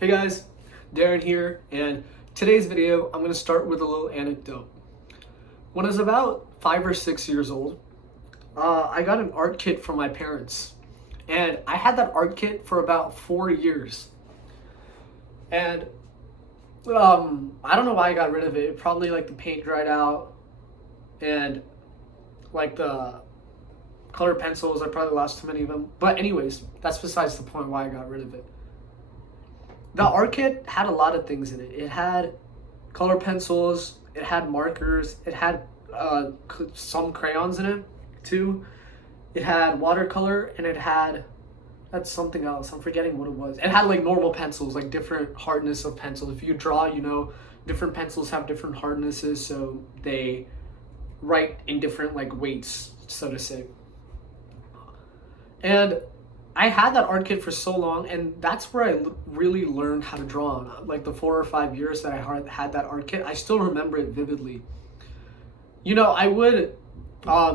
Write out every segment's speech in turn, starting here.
Hey guys, Darren here, and today's video I'm going to start with a little anecdote. When I was about 5 or 6 years old, I got an art kit from my parents, and I had that art kit for about 4 years. And I don't know why I got rid of it. Probably like the paint dried out, and like the color pencils. I probably lost too many of them. But anyways, that's besides the point why I got rid of it. The art kit had a lot of things in it. It had color pencils, it had markers, it had some crayons in it too. It had watercolor, and it had that's something else. I'm forgetting what it was. It had like normal pencils, like different hardness of pencils. If you draw, different pencils have different hardnesses, so they write in different like weights, so to say. And I had that art kit for so long, and that's where I really learned how to draw. Like the 4 or 5 years that I had that art kit, I still remember it vividly. I would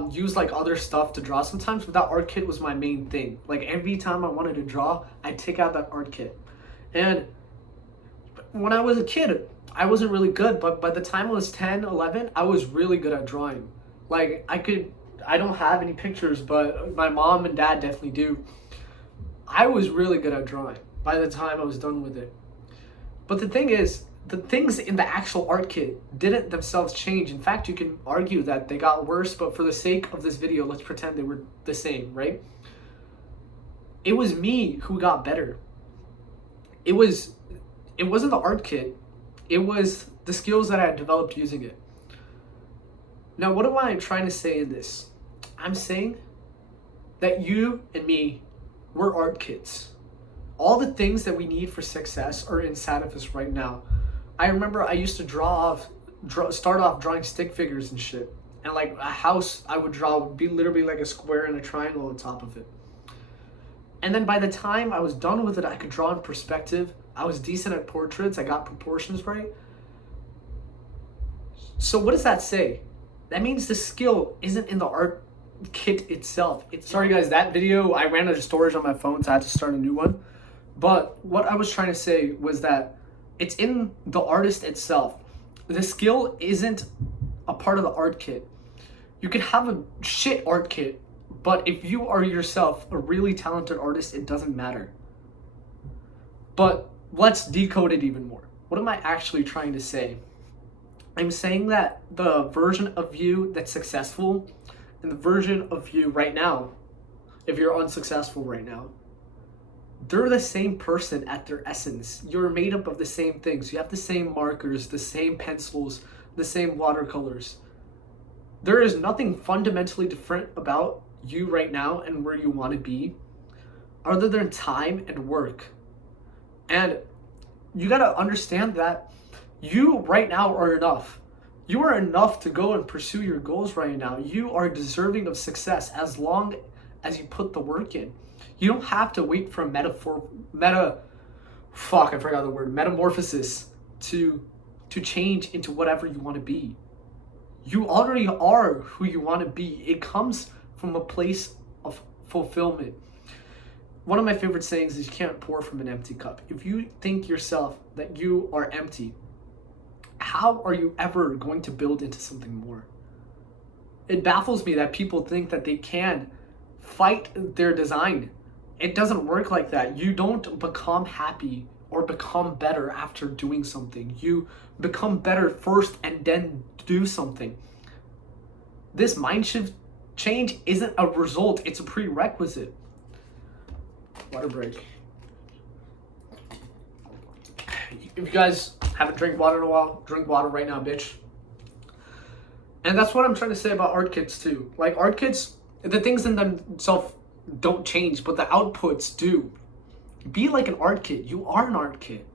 use like other stuff to draw sometimes, but that art kit was my main thing. Like every time I wanted to draw, I'd take out that art kit. And when I was a kid, I wasn't really good, but by the time I was 10, 11, I was really good at drawing. Like I don't have any pictures, but my mom and dad definitely do. I was really good at drawing by the time I was done with it. But the thing is, the things in the actual art kit didn't themselves change. In fact, you can argue that they got worse, but for the sake of this video, let's pretend they were the same, right? It was me who got better. It wasn't the art kit. It was the skills that I had developed using it. Now, what am I trying to say in this? I'm saying that you and me, we're art kits. All the things that we need for success are inside of us right now. I remember I used to start off drawing stick figures and shit. And like a house I would draw would be literally like a square and a triangle on top of it. And then by the time I was done with it, I could draw in perspective. I was decent at portraits. I got proportions right. So what does that say? That means the skill isn't in the art kit itself. Sorry guys, that video, I ran out of storage on my phone, so I had to start a new one. But what I was trying to say was that it's in the artist itself. The skill isn't a part of the art kit. You could have a shit art kit, but if you are yourself a really talented artist, it doesn't matter. But let's decode it even more. What am I actually trying to say? I'm saying that the version of you that's successful and the version of you right now, if you're unsuccessful right now, they're the same person at their essence. You're made up of the same things. You have the same markers, the same pencils, the same watercolors. There is nothing fundamentally different about you right now and where you want to be other than time and work. And you got to understand that you right now are enough. You are enough to go and pursue your goals right now. You are deserving of success as long as you put the work in. You don't have to wait for a metamorphosis to change into whatever you want to be. You already are who you want to be. It comes from a place of fulfillment. One of my favorite sayings is you can't pour from an empty cup. If you think yourself that you are empty, how are you ever going to build into something more? It baffles me that people think that they can fight their design. It doesn't work like that. You don't become happy or become better after doing something. You become better first and then do something. This mind shift change isn't a result, it's a prerequisite. Water break. If you guys haven't drank water in a while, drink water right now, bitch. And that's what I'm trying to say about art kits too. Like art kits, the things in themselves don't change, but the outputs do. Be like an art kit. You are an art kit.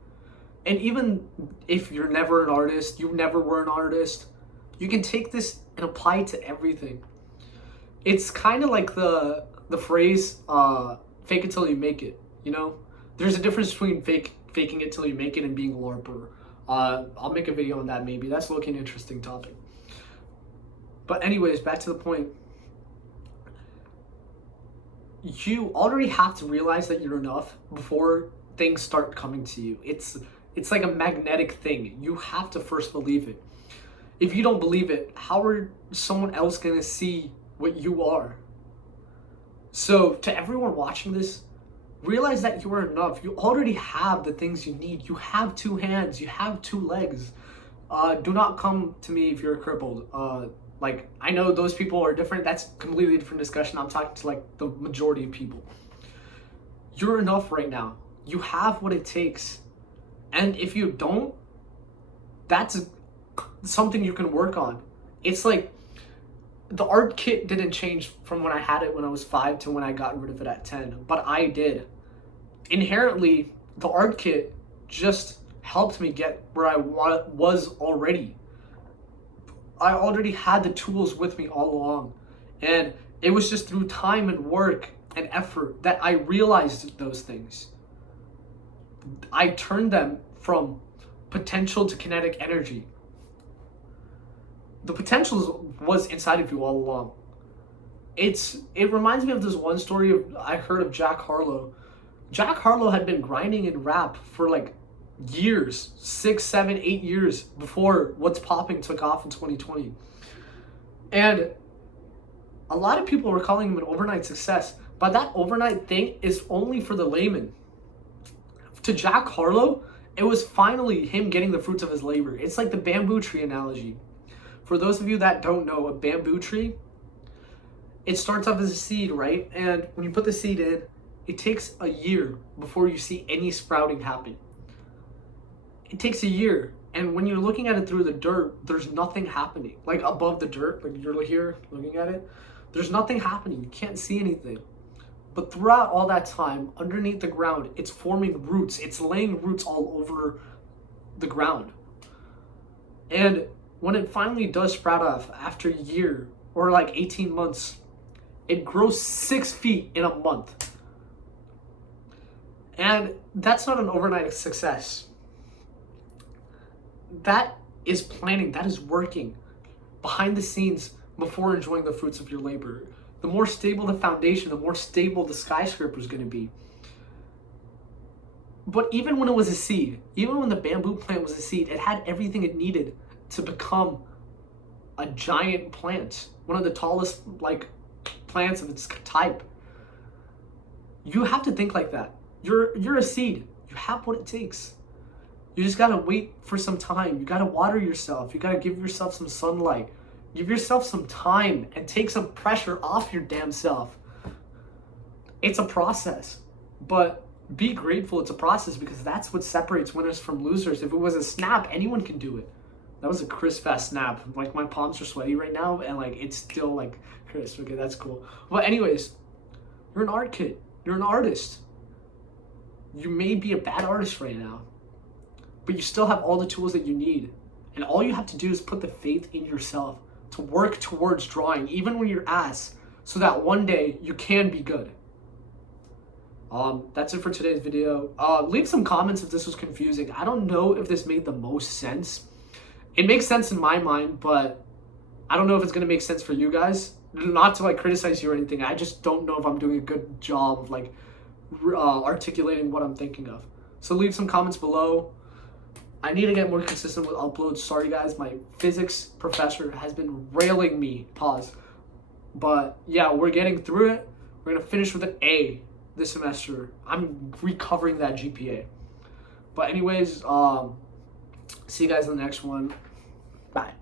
And even if you're never an artist, you never were an artist, you can take this and apply it to everything. It's kind of like the phrase, fake it till you make it, There's a difference between faking it till you make it and being a LARPer. I'll make a video on that maybe. That's looking an interesting topic. But anyways, back to the point. You already have to realize that you're enough before things start coming to you. It's like a magnetic thing. You have to first believe it. If you don't believe it, how are someone else going to see what you are? So to everyone watching this, realize that you are enough. You already have the things you need. You have 2 hands. You have 2 legs. Do not come to me if you're crippled. Like, I know those people are different. That's a completely different discussion. I'm talking to like the majority of people. You're enough right now. You have what it takes. And if you don't, that's something you can work on. It's like the art kit didn't change from when I had it when I was 5 to when I got rid of it at 10, but I did. Inherently, the art kit just helped me get where I was already. I already had the tools with me all along, and it was just through time and work and effort that I realized those things. I turned them from potential to kinetic energy. The potential was inside of you all along. It reminds me of this one story I heard of Jack Harlow. Jack Harlow had been grinding in rap for like years, 6, 7, 8 years before What's Popping took off in 2020. And a lot of people were calling him an overnight success, but that overnight thing is only for the layman. To Jack Harlow, it was finally him getting the fruits of his labor. It's like the bamboo tree analogy. For those of you that don't know, a bamboo tree, it starts off as a seed, right? And when you put the seed in, it takes a year before you see any sprouting happen. It takes a year. And when you're looking at it through the dirt, there's nothing happening. Like above the dirt, like you're here looking at it, there's nothing happening. You can't see anything. But throughout all that time, underneath the ground, it's forming roots. It's laying roots all over the ground. And when it finally does sprout off after a year or like 18 months, it grows 6 feet in a month. And that's not an overnight success. That is planning, that is working behind the scenes before enjoying the fruits of your labor. The more stable the foundation, the more stable the skyscraper is going to be. But even when it was a seed, even when the bamboo plant was a seed, it had everything it needed to become a giant plant, one of the tallest like plants of its type. You have to think like that. You're a seed. You have what it takes. You just gotta wait for some time. You gotta water yourself. You gotta give yourself some sunlight. Give yourself some time and take some pressure off your damn self. It's a process, but be grateful it's a process, because that's what separates winners from losers. If it was a snap, anyone can do it. That was a crisp fast snap. Like my palms are sweaty right now, and like it's still like crisp. Okay, that's cool. But anyways, you're an art kid. You're an artist. You may be a bad artist right now, but you still have all the tools that you need. And all you have to do is put the faith in yourself to work towards drawing, even when you're ass, so that one day you can be good. That's it for today's video. Leave some comments if this was confusing. I don't know if this made the most sense. It makes sense in my mind, but I don't know if it's going to make sense for you guys. Not to like criticize you or anything. I just don't know if I'm doing a good job of like articulating what I'm thinking of. So leave some comments below. I need to get more consistent with uploads. Sorry guys, my physics professor has been railing me. Pause. But yeah, we're getting through it. We're going to finish with an A this semester. I'm recovering that GPA. But anyways, see you guys in the next one. Bye.